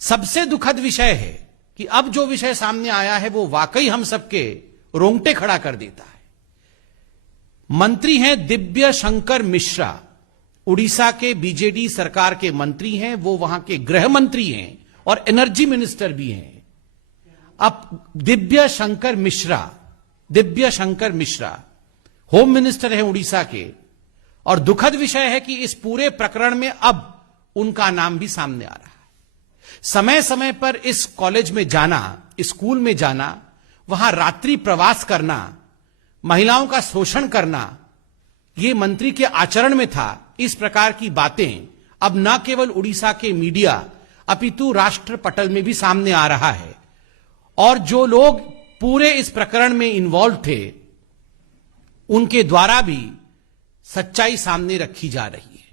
सबसे दुखद विषय है कि अब जो विषय सामने आया है वो वाकई हम सबके रोंगटे खड़ा कर देता है। मंत्री हैं दिव्य शंकर मिश्रा, उड़ीसा के बीजेडी सरकार के मंत्री हैं, वो वहां के गृह मंत्री हैं और एनर्जी मिनिस्टर भी हैं। अब दिव्य शंकर मिश्रा होम मिनिस्टर हैं उड़ीसा के, और दुखद विषय है कि इस पूरे प्रकरण में अब उनका नाम भी सामने आ रहा है। समय समय पर इस कॉलेज में जाना, स्कूल में जाना, वहां रात्रि प्रवास करना, महिलाओं का शोषण करना, यह मंत्री के आचरण में था। इस प्रकार की बातें अब न केवल उड़ीसा के मीडिया अपितु राष्ट्र पटल में भी सामने आ रहा है, और जो लोग पूरे इस प्रकरण में इन्वॉल्व थे उनके द्वारा भी सच्चाई सामने रखी जा रही है।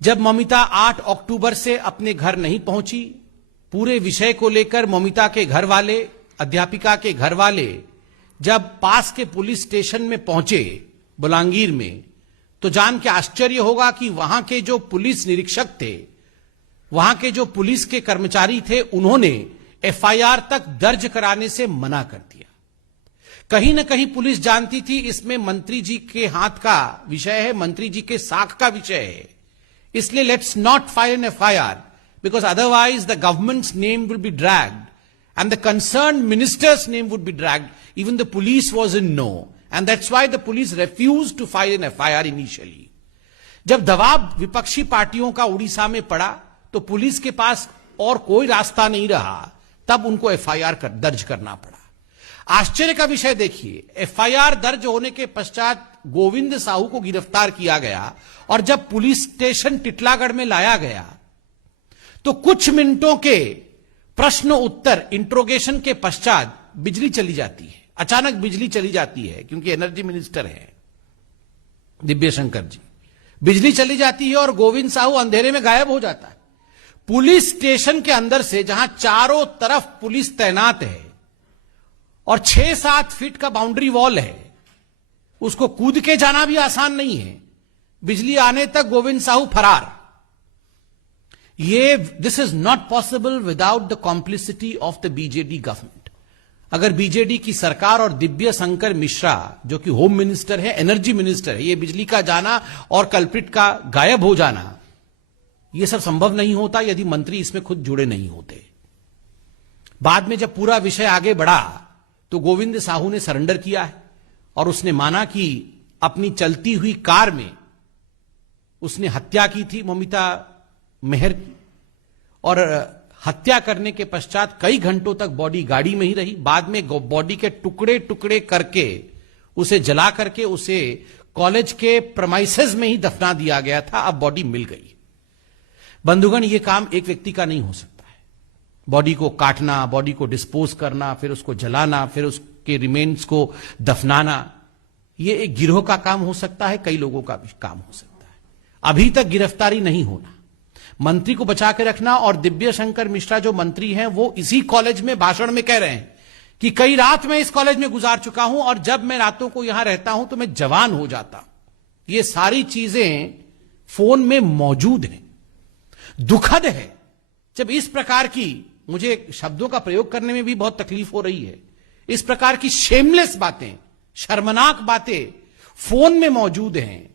जब ममिता 8 अक्टूबर से अपने घर नहीं पहुंची, पूरे विषय को लेकर ममिता के घर वाले, अध्यापिका के घर वाले जब पास के पुलिस स्टेशन में पहुंचे बलांगीर में, तो जान के आश्चर्य होगा कि वहां के जो पुलिस निरीक्षक थे, वहां के जो पुलिस के कर्मचारी थे, उन्होंने एफआईआर तक दर्ज कराने से मना कर दिया। कहीं ना कहीं पुलिस जानती थी इसमें मंत्री जी के हाथ का विषय है, मंत्री जी के साख का विषय है, इसलिए let's not file an FIR because otherwise the governments name will be dragged and the concerned minister's name would be dragged. Even the police was in no, and that's why the police refused to file an FIR initially. जब दबाव विपक्षी पार्टियों का उड़ीसा में पड़ा तो police के पास और कोई रास्ता नहीं रहा, तब उनको एफआईआर दर्ज करना पड़ा। आश्चर्य का विषय देखिए, एफआईआर दर्ज होने के पश्चात गोविंद साहू को गिरफ्तार किया गया, और जब पुलिस स्टेशन टिटलागढ़ में लाया गया तो कुछ मिनटों के प्रश्न उत्तर इंट्रोगेशन के पश्चात बिजली चली जाती है। अचानक बिजली चली जाती है, क्योंकि एनर्जी मिनिस्टर है दिव्य शंकर जी। बिजली चली जाती है और गोविंद साहू अंधेरे में गायब हो जाता है। पुलिस स्टेशन के अंदर से, जहां चारों तरफ पुलिस तैनात है और 6-7 फीट का बाउंड्री वॉल है, उसको कूद के जाना भी आसान नहीं है। बिजली आने तक गोविंद साहू फरार। This is not possible without the complicity of the BJD government. अगर बीजेडी की सरकार और दिव्य शंकर मिश्रा, जो कि होम मिनिस्टर है, एनर्जी मिनिस्टर है, ये बिजली का जाना और कल्प्रिट का गायब हो जाना, यह सब संभव नहीं होता यदि मंत्री इसमें खुद जुड़े नहीं होते। बाद में जब पूरा विषय आगे बढ़ा तो गोविंद साहू ने सरेंडर किया है और उसने माना कि अपनी चलती हुई कार में उसने हत्या की थी ममिता मेहर की, और हत्या करने के पश्चात कई घंटों तक बॉडी गाड़ी में ही रही। बाद में बॉडी के टुकड़े टुकड़े करके उसे जला करके उसे कॉलेज के प्रमाइसेस में ही दफना दिया गया था। अब बॉडी मिल गई। बंधुगण, यह काम एक व्यक्ति का नहीं हो सकता है। बॉडी को काटना, बॉडी को डिस्पोज करना, फिर उसको जलाना, फिर उसके रिमेन्स को दफनाना, यह एक गिरोह का काम हो सकता है, कई लोगों का भी काम हो सकता है। अभी तक गिरफ्तारी नहीं होना, मंत्री को बचा के रखना। और दिव्य शंकर मिश्रा जो मंत्री हैं, वो इसी कॉलेज में भाषण में कह रहे हैं कि कई रात मैं इस कॉलेज में गुजार चुका हूं और जब मैं रातों को यहां रहता हूं तो मैं जवान हो जाता हूं। ये सारी चीजें फोन में मौजूद हैं। दुखद है जब इस प्रकार की, मुझे शब्दों का प्रयोग करने में भी बहुत तकलीफ हो रही है, इस प्रकार की शेमलेस बातें, शर्मनाक बातें फोन में मौजूद हैं,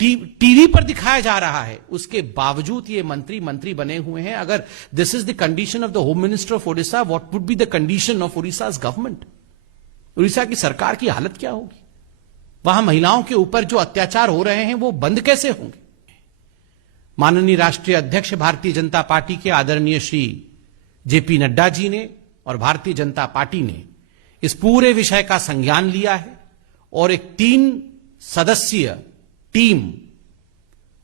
टीवी पर दिखाया जा रहा है, उसके बावजूद ये मंत्री बने हुए हैं। अगर this is the condition of the home minister of Odisha, what would be the condition of Odisha's government? Orissa की सरकार की हालत क्या होगी? वहां महिलाओं के ऊपर जो अत्याचार हो रहे हैं वो बंद कैसे होंगे? माननीय राष्ट्रीय अध्यक्ष भारतीय जनता पार्टी के आदरणीय श्री जेपी नड्डा जी ने और भारतीय जनता पार्टी ने इस पूरे विषय का संज्ञान लिया है और एक 3 सदस्यीय टीम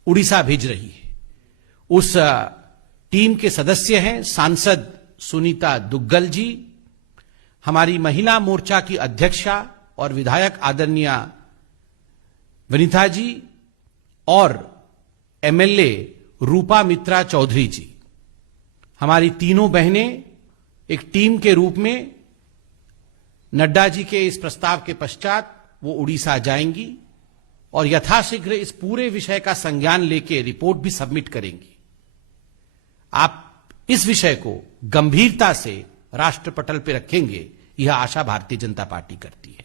उड़ीसा भेज रही है। उस टीम के सदस्य हैं सांसद सुनीता दुग्गल जी, हमारी महिला मोर्चा की अध्यक्षा और विधायक आदरणीय वनिता जी, और एमएलए रूपा मित्रा चौधरी जी। हमारी तीनों बहनें एक टीम के रूप में नड्डा जी के इस प्रस्ताव के पश्चात वो उड़ीसा जाएंगी और यथाशीघ्र इस पूरे विषय का संज्ञान लेके रिपोर्ट भी सबमिट करेंगी। आप इस विषय को गंभीरता से राष्ट्रपटल पर रखेंगे, यह आशा भारतीय जनता पार्टी करती है।